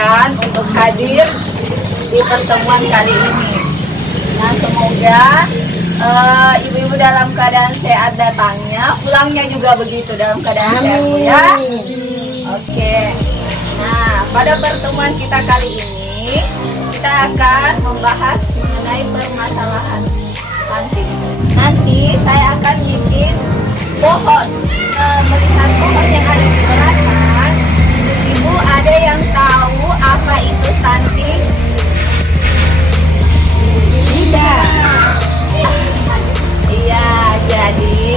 berkenan untuk hadir di pertemuan kali ini. Nah, semoga ibu-ibu dalam keadaan sehat datangnya, pulangnya juga begitu dalam keadaan sehat, Bu, ya. Oke. Nah, pada pertemuan kita kali ini kita akan membahas mengenai permasalahan stunting. Nanti saya akan bikin pohon, melihat pohon yang ada di belakang. Ibu ada yang tahu apa itu stunting? Tidak. Iya, jadi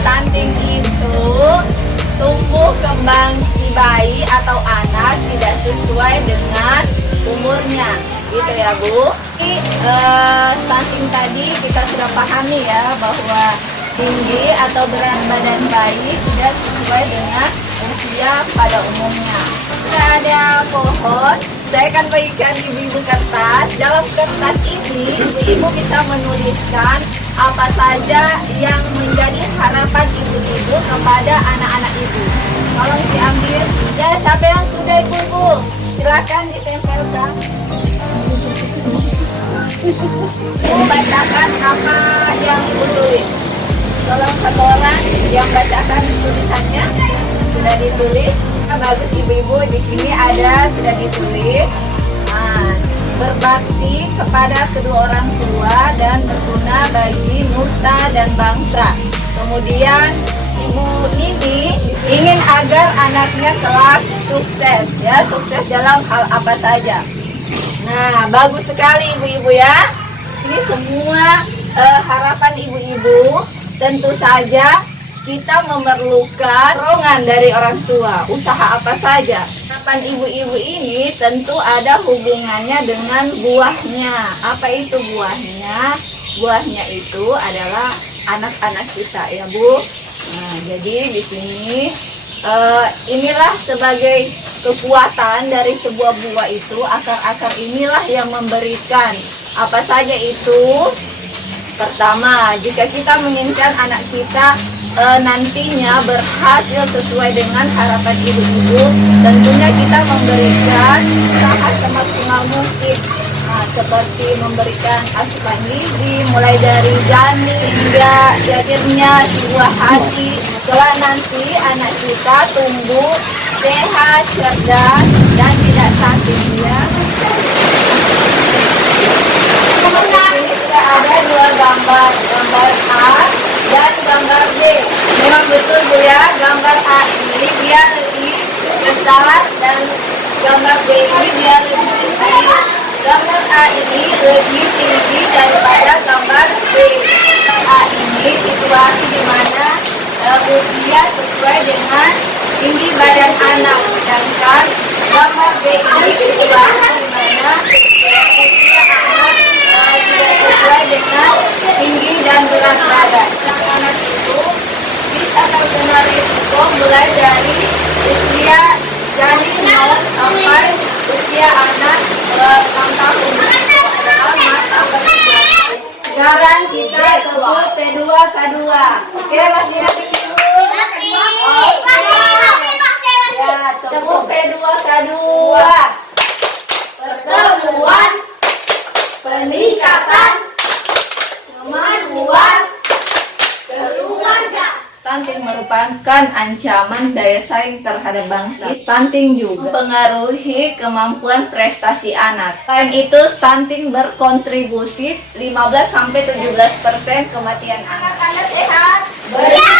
stunting itu tumbuh kembang si bayi atau anak tidak sesuai dengan umurnya, gitu ya, Bu. Stunting tadi kita sudah pahami ya bahwa tinggi atau berat badan bayi tidak sesuai dengan usia pada umumnya. Kita ada pohon, saya akan bagikan ibu-ibu kertas. Dalam kertas ini ibu-ibu bisa menuliskan apa saja yang menjadi harapan ibu-ibu kepada anak-anak ibu. Tolong diambil. Ya, siapa yang sudah ibu-ibu? Silakan ditempelkan. Ibu bacakan apa yang ibu tulis. Tolong satu orang yang bacakan tulisannya. Sudah ditulis. Nah, bagus ibu-ibu, di sini ada sudah ditulis. Nah, berbakti kepada kedua orang tua dan berguna bagi nusa dan bangsa. Kemudian ibu ini ingin agar anaknya kelak sukses, ya, sukses dalam hal apa saja. Nah, bagus sekali ibu-ibu ya. Ini semua harapan ibu-ibu. Tentu saja kita memerlukan dorongan dari orang tua. Usaha apa saja. Harapan ibu-ibu ini tentu ada hubungannya dengan buahnya. Apa itu buahnya? Buahnya itu adalah anak-anak kita, ya, Bu. Nah, jadi di sini inilah sebagai kekuatan dari sebuah buah itu. Akar-akar inilah yang memberikan apa saja itu. Pertama, jika kita menginginkan anak kita nantinya berhasil sesuai dengan harapan ibu-ibu, tentunya kita memberikan usaha semaksimal mungkin. Nah, seperti memberikan asupan gizi, mulai dari janin hingga akhirnya buah hati. Setelah nanti anak kita tumbuh sehat, cerdas, dan tidak sakit, ya. Ini sudah ada dua gambar A dan gambar B. Memang betul, Bu, ya, gambar A ini dia lebih besar dan gambar B ini dia lebih kecil. Gambar A ini lebih tinggi daripada gambar B. Gambar A ini situasi di mana usia sesuai dengan tinggi badan anak, sedangkan gambar B ini situasi di mana usia anak tidak sesuai dengan tinggi dan berat badan. Anak itu bisa terkena risiko mulai dari usia janin 0 sampai usia anak 6 tahun. Itu adalah masa perkembangan. Sekarang kita tebus P2K2. Oke, masih ada dulu? Ya, tebus P2K2. Pertemuan, peningkatan kemajuan keluarga. Stunting merupakan ancaman daya saing terhadap bangsa. Stunting juga mempengaruhi kemampuan prestasi anak. Selain itu, stunting berkontribusi 15-17% kematian anak. Anak sehat? Ya.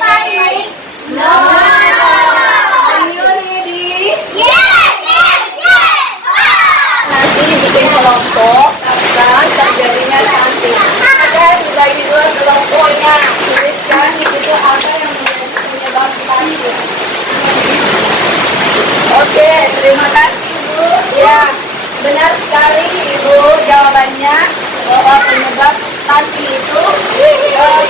Baik. No. Are you ready? Nanti bikin kelompok tentang terjadinya stunting. Ada juga di luar kelompoknya. Tuliskan di situ apa yang menjadi penyebab stunting. Oke, terima kasih, Bu. Ya, benar sekali Ibu jawabannya bahwa penyebab stunting itu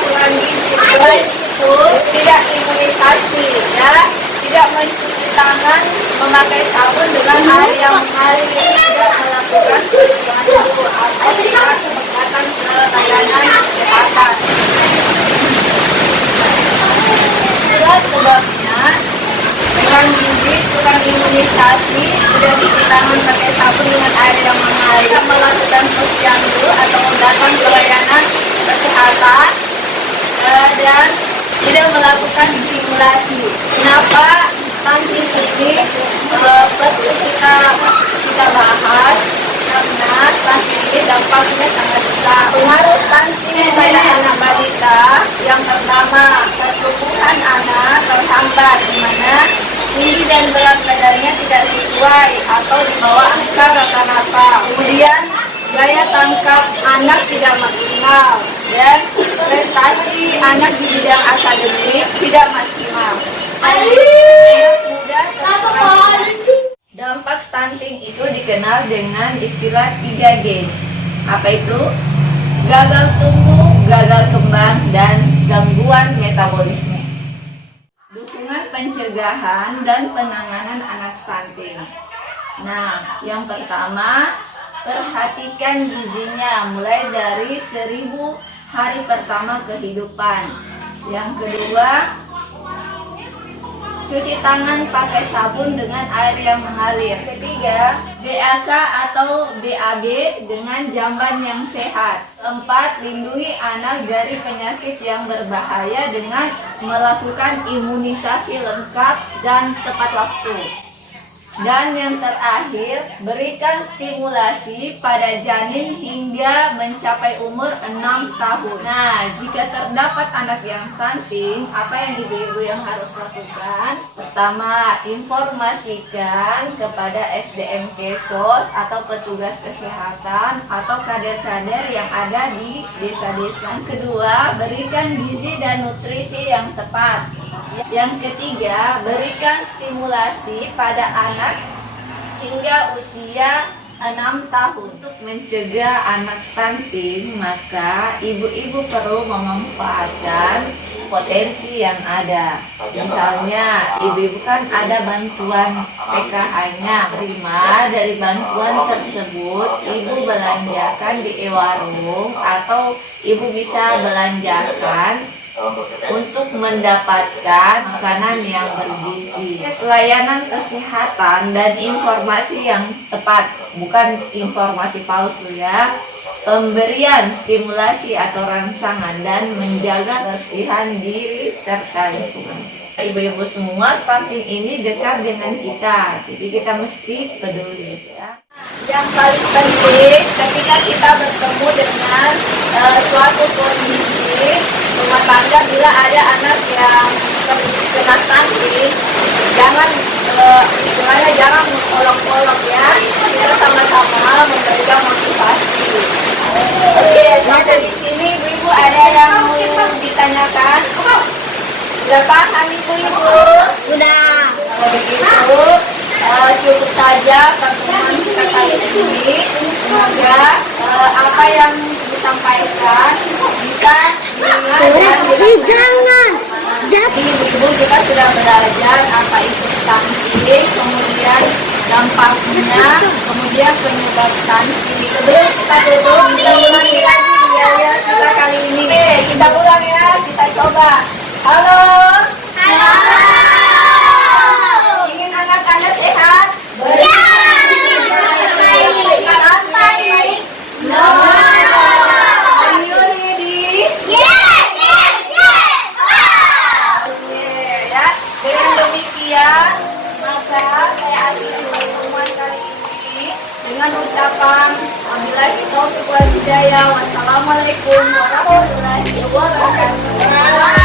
kurang gizi. Selain itu tidak imunisasi, ya, tidak mencuci tangan, memakai sabun dengan air yang mengalir, tidak melakukan kebersihan tubuh atau tidak datang ke layanan kesehatan. Itulah sebabnya kurang gizi, kurang stimulasi. Kenapa stunting ini perlu kita bahas? Karena stunting ini dampaknya sangat besar. Pengaruh stunting pada anak balita yang pertama, pertumbuhan anak terhambat, di mana tinggi dan berat badannya tidak sesuai atau di bawah angka rata-rata. Kemudian daya tangkap anak tidak maksimal dan prestasi anak di bidang akademik tidak maksimal. Dampak stunting itu dikenal dengan istilah 3G. Apa itu? Gagal tumbuh, gagal kembang, dan gangguan metabolisme. Dukungan pencegahan dan penanganan anak stunting. Nah, yang pertama, perhatikan gizinya mulai dari 1000 hari pertama kehidupan. Yang kedua, cuci tangan pakai sabun dengan air yang mengalir. Ketiga, BAK atau BAB dengan jamban yang sehat. Keempat, lindungi anak dari penyakit yang berbahaya dengan melakukan imunisasi lengkap dan tepat waktu. Dan yang terakhir, berikan stimulasi pada janin hingga mencapai umur 6 tahun. Nah, jika terdapat anak yang stunting, apa yang ibu-ibu yang harus lakukan? Pertama, informasikan kepada SDM Kesos atau petugas kesehatan atau kader-kader yang ada di desa-desa. Kedua, berikan gizi dan nutrisi yang tepat. Yang ketiga, berikan stimulasi pada anak hingga usia 6 tahun. Untuk mencegah anak stunting, maka ibu-ibu perlu memanfaatkan potensi yang ada. Misalnya, ibu-ibu kan ada bantuan PKH-nya. Terima dari bantuan tersebut, ibu belanjakan di e-warung atau ibu bisa belanjakan untuk mendapatkan makanan yang bergizi. Pelayanan kesehatan dan informasi yang tepat, bukan informasi palsu ya. Pemberian stimulasi atau rangsangan dan menjaga kebersihan diri serta lingkungan. Ibu-ibu semua, stunting ini dekat dengan kita, jadi kita mesti peduli ya. Yang paling penting ketika kita bertemu dengan suatu kondisi rumah tangga, bila ada anak yang kena stunting, jangan jangan olok-olok ya. Kita sama-sama memberikan motivasi. Oke, sampai di sini ibu-ibu ada yang mau ditanyakan? Sudah paham ibu-ibu? Sudah. Kalau begitu cukup saja pertemuan kita kali ini. Semoga apa yang disampaikan bisa didengar dan jangan. Jadi ibu-ibu kita sudah belajar apa itu stunting, kemudian dampaknya, kemudian penyebab stunting. Sebelum kita tutup, kita ulangi lagi biaya kita kali ini. Kita ulang ya, kita coba. Halo. Halo. Ingin anak-anak sehat? Ya. Baik. No. Are you ready? Yes. Oke ya. Dengan demikian, maka saya akhiri pertemuan kali ini dengan ucapan wabillahi taufiq wal hidayah. Wassalamualaikum warahmatullahi wabarakatuh.